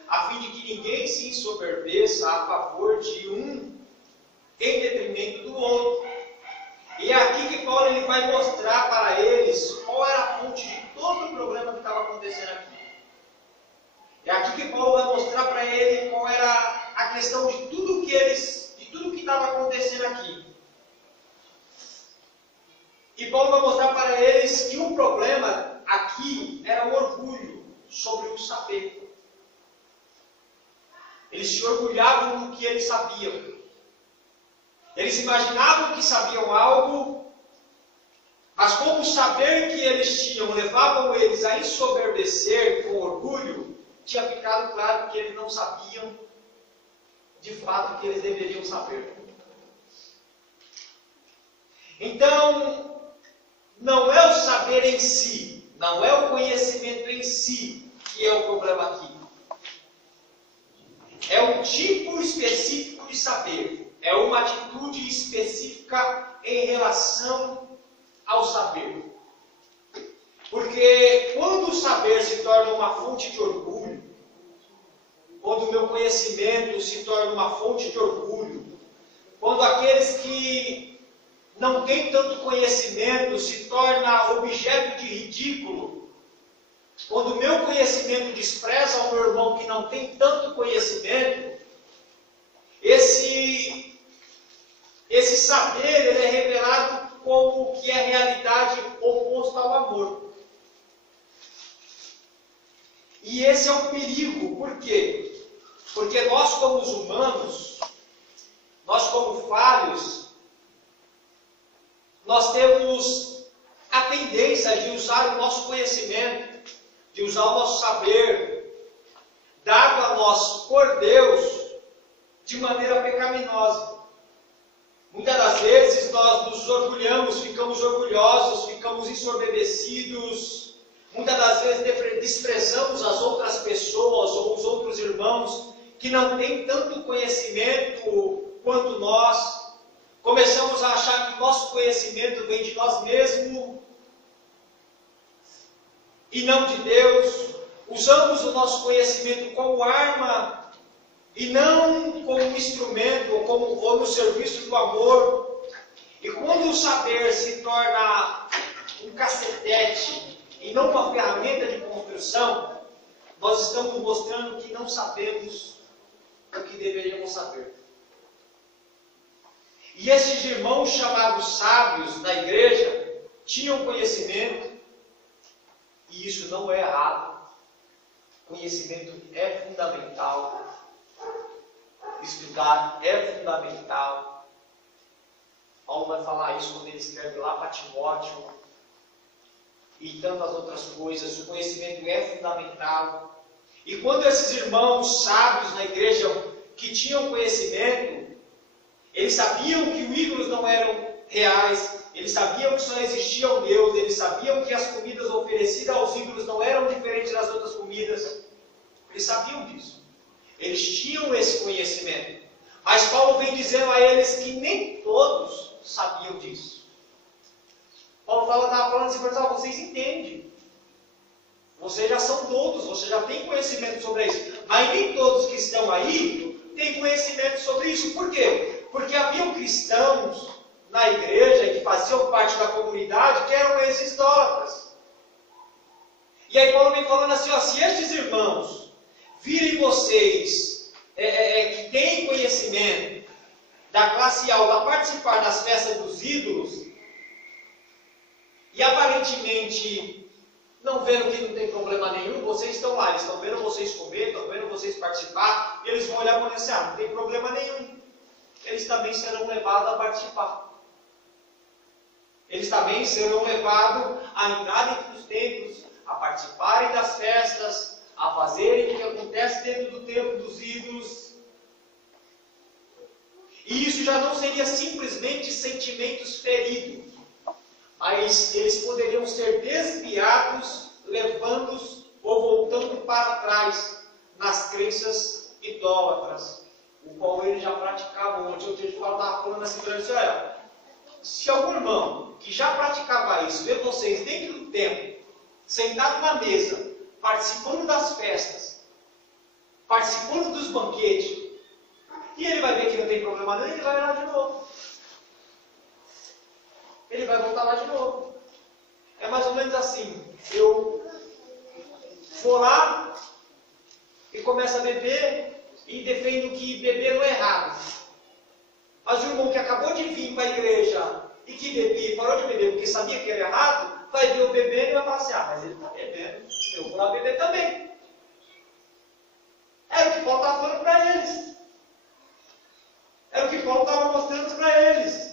a fim de que ninguém se ensoberbeça a favor de um em detrimento do outro. E é aqui que Paulo ele vai mostrar para eles qual era a fonte de todo o problema que estava acontecendo aqui. É aqui que Paulo vai mostrar para ele qual era a questão de tudo que estava acontecendo aqui. E Paulo vai mostrar para eles que o problema aqui era o orgulho sobre o saber. Eles se orgulhavam no que eles sabiam. Eles imaginavam que sabiam algo, mas como o saber que eles tinham levavam eles a ensoberbecer com orgulho, tinha ficado claro que eles não sabiam de fato o que eles deveriam saber. Então, não é o saber em si, não é o conhecimento em si que é o problema aqui. É um tipo específico de saber, é uma atitude específica em relação ao saber. Porque quando o saber se torna uma fonte de orgulho, quando o meu conhecimento se torna uma fonte de orgulho, quando aqueles que não têm tanto conhecimento se torna objeto de ridículo, quando o meu conhecimento despreza o meu irmão que não tem tanto conhecimento, esse saber ele é revelado como que é realidade oposta ao amor. E esse é o perigo. Por quê? Porque nós como os humanos, nós como falhos, nós temos a tendência de usar o nosso conhecimento, de usar o nosso saber, dado a nós por Deus, de maneira pecaminosa. Muitas das vezes nós nos orgulhamos, ficamos orgulhosos, ficamos ensoberbecidos. Muitas das vezes desprezamos as outras pessoas ou os outros irmãos que não têm tanto conhecimento quanto nós. Começamos a achar que o nosso conhecimento vem de nós mesmos e não de Deus. Usamos o nosso conhecimento como arma e não como instrumento ou no serviço do amor. E quando o saber se torna um cacetete e não uma ferramenta de construção, nós estamos mostrando que não sabemos o que deveríamos saber. E esses irmãos chamados sábios da igreja tinham conhecimento, e isso não é errado. Conhecimento é fundamental. Estudar é fundamental. Paulo vai falar isso quando ele escreve lá para Timóteo e tantas outras coisas. O conhecimento é fundamental. E quando esses irmãos sábios na igreja que tinham conhecimento, eles sabiam que os ídolos não eram reais, eles sabiam que só existia um Deus, eles sabiam que as comidas oferecidas aos ídolos não eram diferentes das outras comidas. Eles sabiam disso. Eles tinham esse conhecimento. Mas Paulo vem dizendo a eles que nem todos sabiam disso. Paulo estava falando assim, vocês entendem. Vocês já são todos, vocês já têm conhecimento sobre isso. Mas nem todos que estão aí têm conhecimento sobre isso. Por quê? Porque haviam cristãos na igreja que faziam parte da comunidade que eram esses idólatras. E aí Paulo vem falando assim, se estes irmãos virem vocês que têm conhecimento da classe alta participar das festas dos ídolos e aparentemente não vendo que não tem problema nenhum, vocês estão lá, eles estão vendo vocês comer, estão vendo vocês participar, e eles vão olhar e vão dizer, não tem problema nenhum. Eles também serão levados a participar. Eles também serão levados a entrarem nos templos, a participarem das festas, a fazerem o que acontece dentro do templo dos ídolos. E isso já não seria simplesmente sentimentos feridos, mas eles poderiam ser desviados, levando-os ou voltando para trás nas crenças idólatras, o qual eles já praticavam. Ontem eu estava falando assim para eles, olha, se algum irmão que já praticava isso, vê vocês dentro do templo, sentado na mesa, participando das festas, participando dos banquetes, e ele vai ver que não tem problema nenhum, ele vai lá de novo. ele vai voltar lá de novo. É mais ou menos assim, eu vou lá e começo a beber e defendo que beber não é errado. Mas o irmão que acabou de vir para a igreja e que bebia e parou de beber porque sabia que era errado, vai ver eu bebendo e vai falar assim, mas ele está bebendo, eu vou lá beber também. Era o que Paulo estava falando para eles. Era o que Paulo estava mostrando para eles.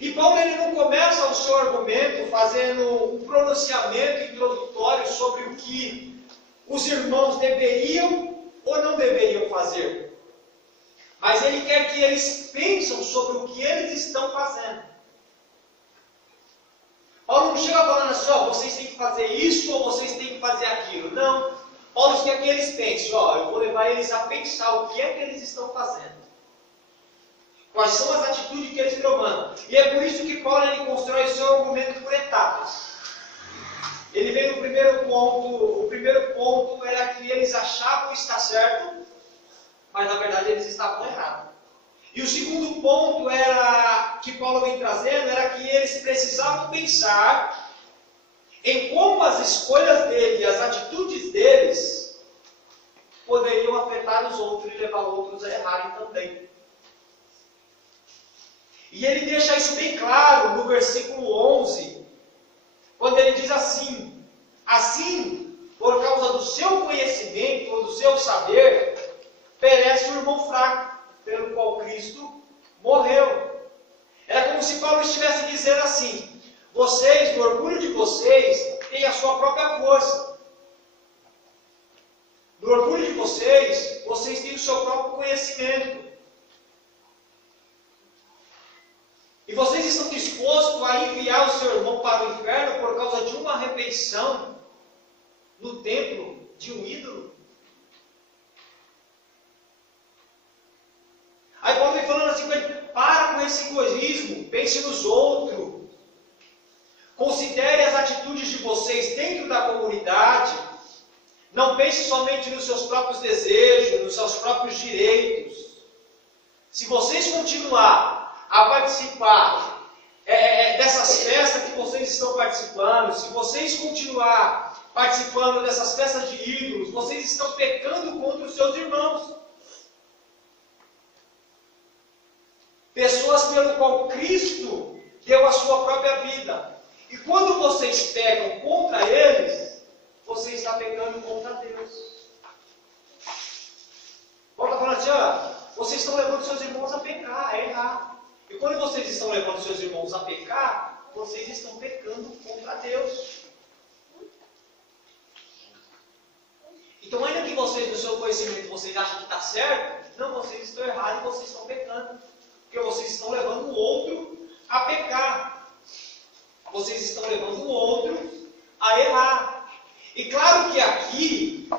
E Paulo ele não começa o seu argumento fazendo um pronunciamento introdutório sobre o que os irmãos deveriam ou não deveriam fazer. Mas ele quer que eles pensem sobre o que eles estão fazendo. Paulo não chega falando assim, vocês têm que fazer isso ou vocês têm que fazer aquilo. Não. Paulo quer que eles pensem, eu vou levar eles a pensar o que é que eles estão fazendo. Quais são as atitudes que eles estão tomando. E é por isso que Paulo ele constrói o seu argumento por etapas. Ele vem no primeiro ponto. O primeiro ponto era que eles achavam estar certo, mas na verdade eles estavam errados. E o segundo ponto era que Paulo vem trazendo, era que eles precisavam pensar em como as escolhas dele e as atitudes deles poderiam afetar os outros e levar outros a errarem também. E ele deixa isso bem claro no versículo 11, quando ele diz assim: assim, por causa do seu conhecimento ou do seu saber, perece o irmão fraco, pelo qual Cristo morreu. É como se Paulo estivesse dizendo assim: vocês, no orgulho de vocês, têm a sua própria força. No orgulho de vocês, vocês têm o seu próprio conhecimento. E vocês estão dispostos a enviar o seu irmão para o inferno por causa de uma refeição no templo de um ídolo? Aí Paulo vem falando assim, para com esse egoísmo, pense nos outros. Considere as atitudes de vocês dentro da comunidade. Não pense somente nos seus próprios desejos, nos seus próprios direitos. Se vocês continuar a participar dessas festas que vocês estão participando, se vocês continuar participando dessas festas de ídolos, vocês estão pecando contra os seus irmãos. Pessoas pelo qual Cristo deu a sua própria vida. E quando vocês pecam contra eles, você está pecando contra Deus. Paulo está falando assim, vocês estão levando seus irmãos a pecar, a errar. E quando vocês estão levando seus irmãos a pecar, vocês estão pecando contra Deus. Então, ainda que vocês, no seu conhecimento, vocês acham que está certo, não, vocês estão errados e vocês estão pecando. Porque vocês estão levando o outro a pecar. Vocês estão levando o outro a errar. E claro que aqui,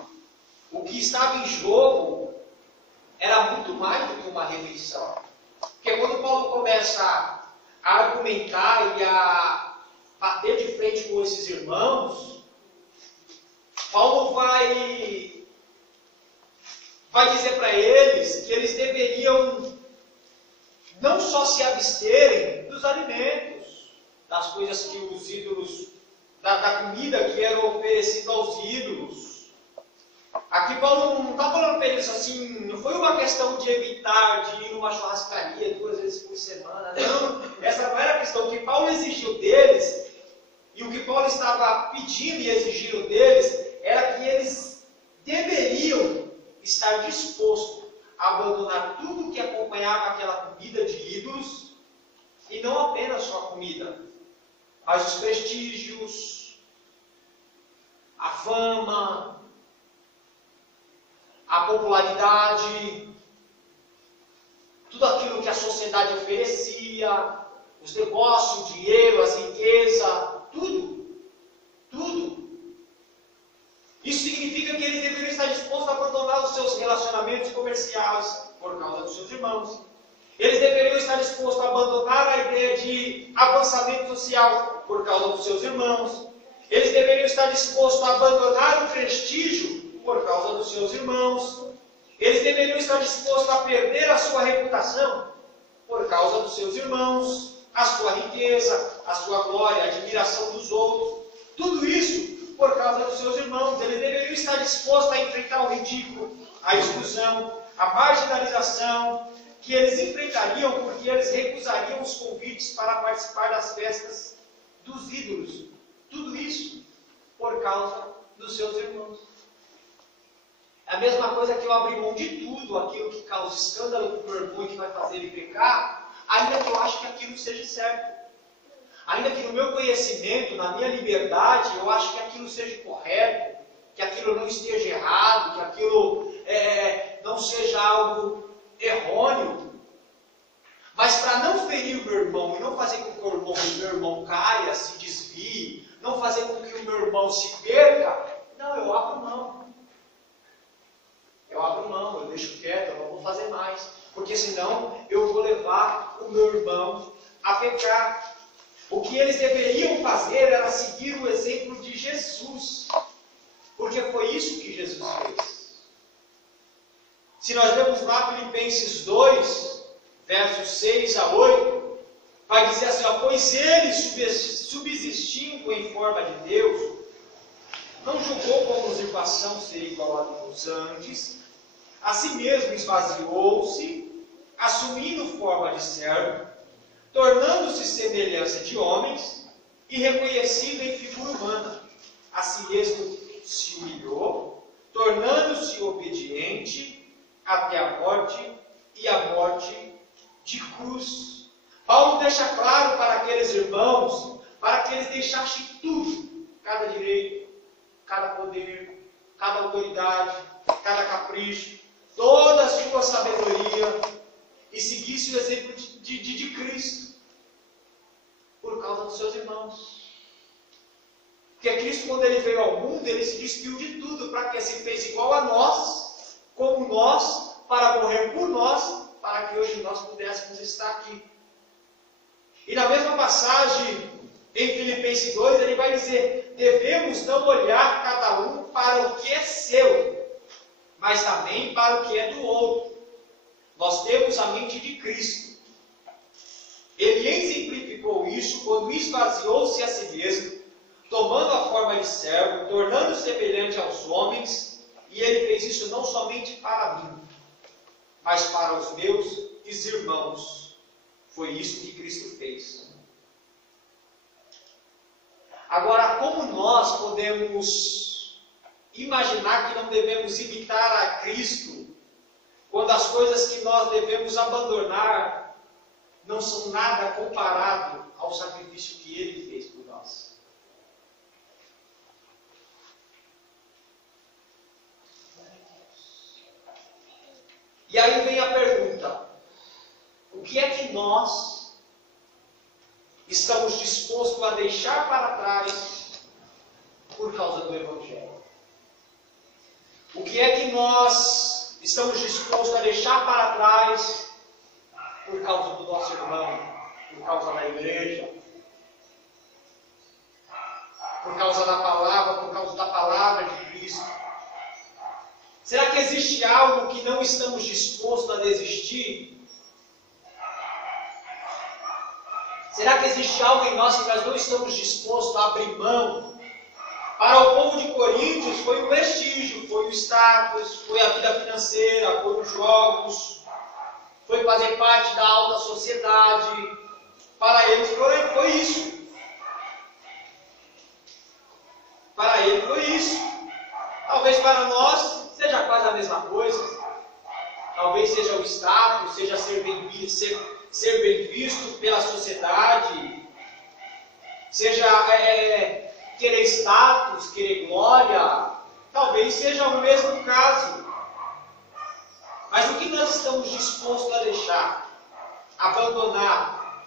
o que estava em jogo era muito mais do que uma refeição. Porque quando Paulo começa a argumentar e a bater de frente com esses irmãos, Paulo vai dizer para eles que eles deveriam não só se absterem dos alimentos, das coisas que os ídolos, da comida que era oferecida aos ídolos. Aqui Paulo não está falando para eles assim, não foi uma questão de evitar de ir numa churrascaria 2 vezes por semana, não. Essa não era a questão. O que Paulo exigiu deles, e o que Paulo estava pedindo e exigindo deles, era que eles deveriam estar dispostos a abandonar tudo que acompanhava aquela comida de ídolos, e não apenas só a comida, mas os prestígios, a fama, a popularidade, tudo aquilo que a sociedade oferecia, os negócios, o dinheiro, as riquezas, tudo. Isso significa que eles deveriam estar dispostos a abandonar os seus relacionamentos comerciais por causa dos seus irmãos. Eles deveriam estar dispostos a abandonar a ideia de avançamento social por causa dos seus irmãos. Eles deveriam estar dispostos a abandonar o prestígio por causa dos seus irmãos. Eles deveriam estar dispostos a perder a sua reputação por causa dos seus irmãos. a sua riqueza, a sua glória, a admiração dos outros. Tudo isso por causa dos seus irmãos. Eles deveriam estar dispostos a enfrentar o ridículo, a exclusão, a marginalização, que eles enfrentariam porque eles recusariam os convites para participar das festas dos ídolos. Tudo isso por causa dos seus irmãos. É a mesma coisa que eu abrir mão de tudo, aquilo que causa escândalo para o meu irmão e que vai fazer ele pecar, ainda que eu acho que aquilo seja certo. Ainda que no meu conhecimento, na minha liberdade, eu acho que aquilo seja correto, que aquilo não esteja errado, que aquilo não seja algo errôneo. Mas para não ferir o meu irmão e não fazer com que o meu irmão caia, se desvie, não fazer com que o meu irmão se perca, não, eu abro mão. Eu abro mão, eu deixo quieto, eu não vou fazer mais. Porque senão eu vou levar o meu irmão a pecar. O que eles deveriam fazer era seguir o exemplo de Jesus. Porque foi isso que Jesus fez. Se nós vemos lá Filipenses 2, versos 6 a 8, vai dizer assim, ó, pois ele, subsistindo em forma de Deus, não julgou como usurpação ser igual a Deus, antes, a si mesmo esvaziou-se, assumindo forma de servo, tornando-se semelhança de homens e reconhecido em figura humana. A si mesmo se humilhou, tornando-se obediente até a morte e a morte de cruz. Paulo deixa claro para aqueles irmãos, para que eles deixassem tudo, cada direito, cada poder, cada autoridade, cada capricho, toda a sua sabedoria, e seguisse o exemplo de Cristo, por causa dos seus irmãos. Porque Cristo, quando ele veio ao mundo, ele se despiu de tudo, para que se fez igual a nós, como nós, para morrer por nós, para que hoje nós pudéssemos estar aqui. E na mesma passagem, em Filipenses 2, ele vai dizer, devemos não olhar cada um para o que é seu, mas também para o que é do outro. Nós temos a mente de Cristo. Ele exemplificou isso quando esvaziou-se a si mesmo, tomando a forma de servo, tornando-se semelhante aos homens, e ele fez isso não somente para mim, mas para os meus irmãos. Foi isso que Cristo fez. Agora, como nós podemos imaginar que não devemos imitar a Cristo, quando as coisas que nós devemos abandonar não são nada comparado ao sacrifício que Ele fez por nós? E aí vem a pergunta: o que é que nós estamos dispostos a deixar para trás por causa do Evangelho? O que é que nós estamos dispostos a deixar para trás por causa do nosso irmão, por causa da igreja, por causa da palavra, por causa da palavra de Cristo? Será que existe algo que não estamos dispostos a desistir? Será que existe algo em nós que nós não estamos dispostos a abrir mão? Para o povo de Coríntios foi o prestígio, foi o status, foi a vida financeira, foi os jogos, foi fazer parte da alta sociedade. Para eles foi isso. Para ele foi isso. Talvez para nós seja quase a mesma coisa. Talvez seja o status, seja ser bem visto pela sociedade, seja querer status, querer glória. Talvez seja o mesmo caso. Mas o que nós estamos dispostos a deixar? Abandonar?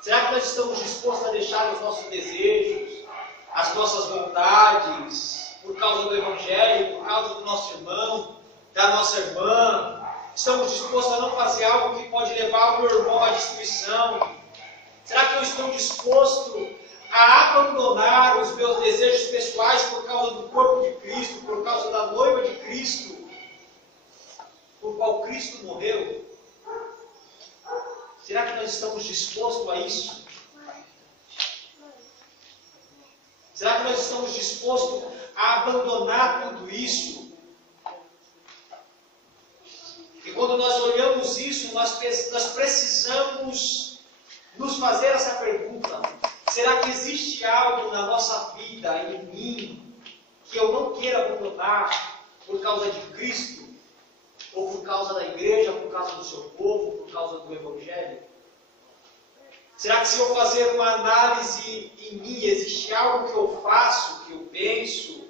Será que nós estamos dispostos a deixar os nossos desejos, as nossas vontades, por causa do Evangelho, por causa do nosso irmão, da nossa irmã? Estamos dispostos a não fazer algo que pode levar o meu irmão à destruição? Será que eu estou disposto a abandonar os meus desejos pessoais por causa do corpo de Cristo, por causa da noiva de Cristo, por qual Cristo morreu? Será que nós estamos dispostos a isso? Será que nós estamos dispostos a abandonar tudo isso? E quando nós olhamos isso, nós precisamos nos fazer essa pergunta: será que existe algo na nossa vida, em mim, que eu não queira abandonar por causa de Cristo? Ou por causa da igreja, por causa do seu povo, por causa do Evangelho? Será que se eu fazer uma análise em mim, existe algo que eu faço, que eu penso,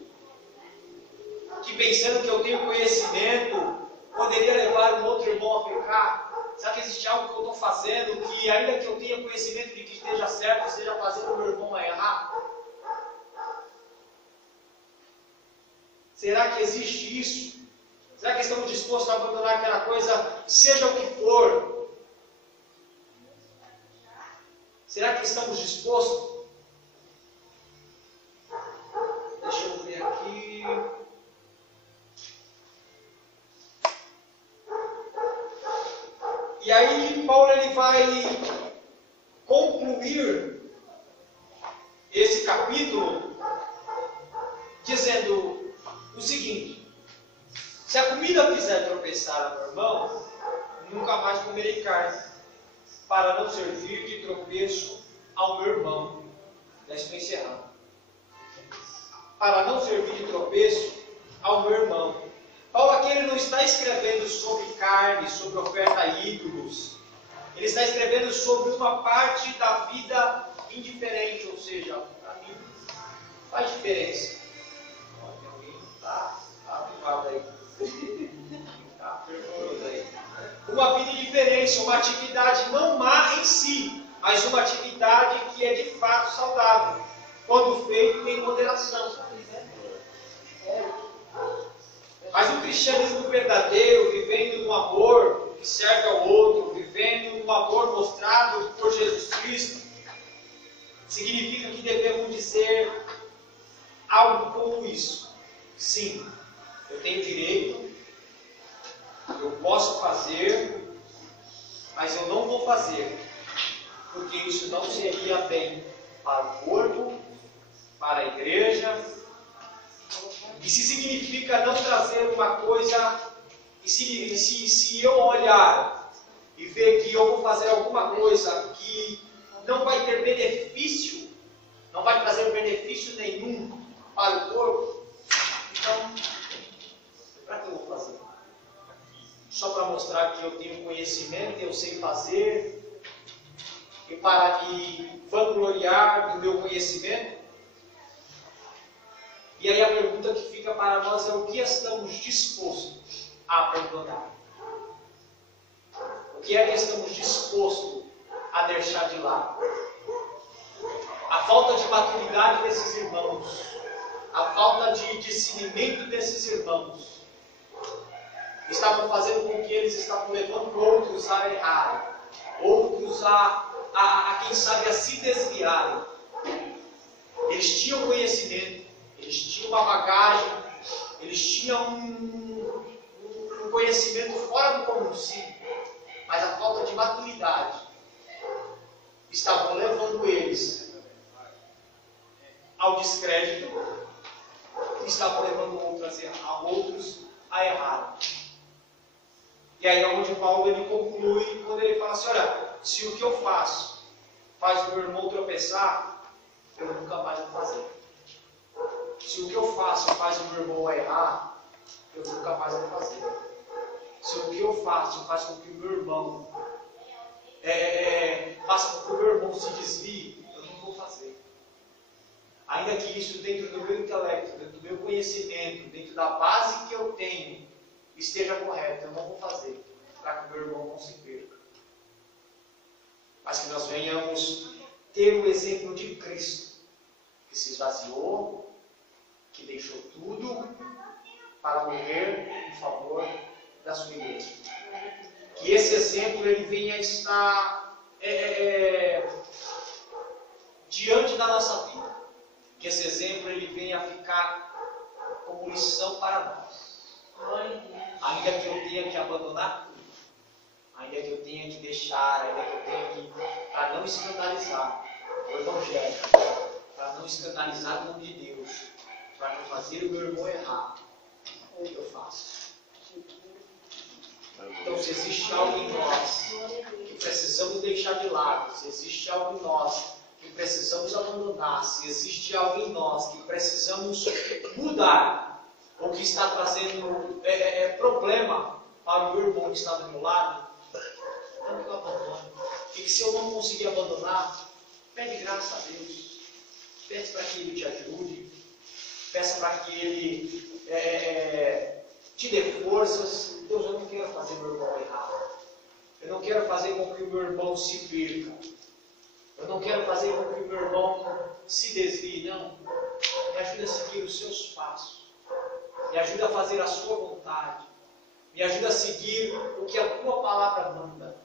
que pensando que eu tenho conhecimento, poderia levar um outro irmão a pecar? Será que existe algo que eu estou fazendo, que ainda que eu tenha conhecimento de que esteja certo, esteja fazendo o meu irmão a errar? Será que existe isso? Será que estamos dispostos a abandonar aquela coisa, seja o que for? Será que estamos dispostos? Deixa eu ver aqui. E aí Paulo ele vai concluir esse capítulo dizendo o seguinte: se a comida fizer tropeçar meu irmão, nunca mais comerei carne, para não servir de tropeço ao meu irmão. Já estou encerrando. Para não servir de tropeço ao meu irmão. Paulo aqui ele não está escrevendo sobre carne, sobre oferta a ídolos. Ele está escrevendo sobre uma parte da vida indiferente, ou seja, para mim faz diferença. Alguém está privado aí. Está fervoroso aí. Uma vida diferente, uma atividade não má em si, mas uma atividade que é de fato saudável, quando feito em moderação. Mas o cristianismo verdadeiro, vivendo no amor que serve ao outro, vivendo no amor mostrado por Jesus Cristo, significa que devemos dizer algo como isso: sim, eu tenho direito, eu posso fazer, mas eu não vou fazer, porque isso não seria bem para o corpo, para a igreja. E se significa não trazer uma coisa, e se eu olhar e ver que eu vou fazer alguma coisa que não vai ter benefício, não vai trazer benefício nenhum para o corpo, então, para que eu vou fazer? Só para mostrar que eu tenho conhecimento, eu sei fazer, e para me vangloriar do meu conhecimento? E aí a pergunta que fica para nós é: o que estamos dispostos a abandonar? O que é que estamos dispostos a deixar de lado? A falta de maturidade desses irmãos, a falta de discernimento desses irmãos, estavam fazendo com que eles estavam levando outros a errarem, outros quem sabe, a se desviarem. Eles tinham conhecimento, eles tinham uma bagagem, eles tinham um conhecimento fora do comum, sim, mas a falta de maturidade estavam levando eles ao descrédito, estavam levando outros a errar. E aí é onde Paulo ele conclui, quando ele fala assim: olha, se o que eu faço faz o meu irmão tropeçar, eu nunca mais vou fazer. Se o que eu faço faz o meu irmão errar, eu nunca mais vou fazer. Se o que eu faço faz com que o meu irmão faça com que o meu irmão se desvie, eu não vou fazer. Ainda que isso, dentro do meu intelecto, dentro do meu conhecimento, dentro da base que eu tenho, esteja correto, eu não vou fazer, para que o meu irmão não se perca. Mas que nós venhamos ter o exemplo de Cristo, que se esvaziou, que deixou tudo para morrer em favor da sua igreja. Que esse exemplo ele venha estar diante da nossa vida. Que esse exemplo ele venha ficar como lição para nós. Ainda que eu tenha que abandonar tudo, ainda que eu tenha que deixar, ainda que eu tenha que, para não escandalizar o Evangelho, para não escandalizar o nome de Deus, para não fazer o meu irmão errar, o que eu faço? Então, se existe algo em nós que precisamos deixar de lado, se existe algo em nós que precisamos abandonar, se existe algo em nós que precisamos mudar, ou que está trazendo problema para o meu irmão que está do meu lado, então que eu abandone. E que se eu não conseguir abandonar, pede graça a Deus. Peça para que Ele te ajude. Peça para que Ele te dê forças. Deus, eu não quero fazer meu irmão errar. Eu não quero fazer com que o meu irmão se perca. Eu não quero fazer com que o meu irmão se desvie. Não. Me ajuda a seguir os seus passos. Me ajuda a fazer a sua vontade. Me ajuda a seguir o que a tua palavra manda.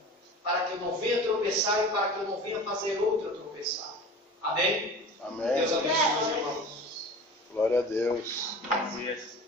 Para que eu não venha tropeçar e para que eu não venha fazer outra tropeçar. Amém? Amém. Deus abençoe, meus irmãos. Glória a Deus. Yes.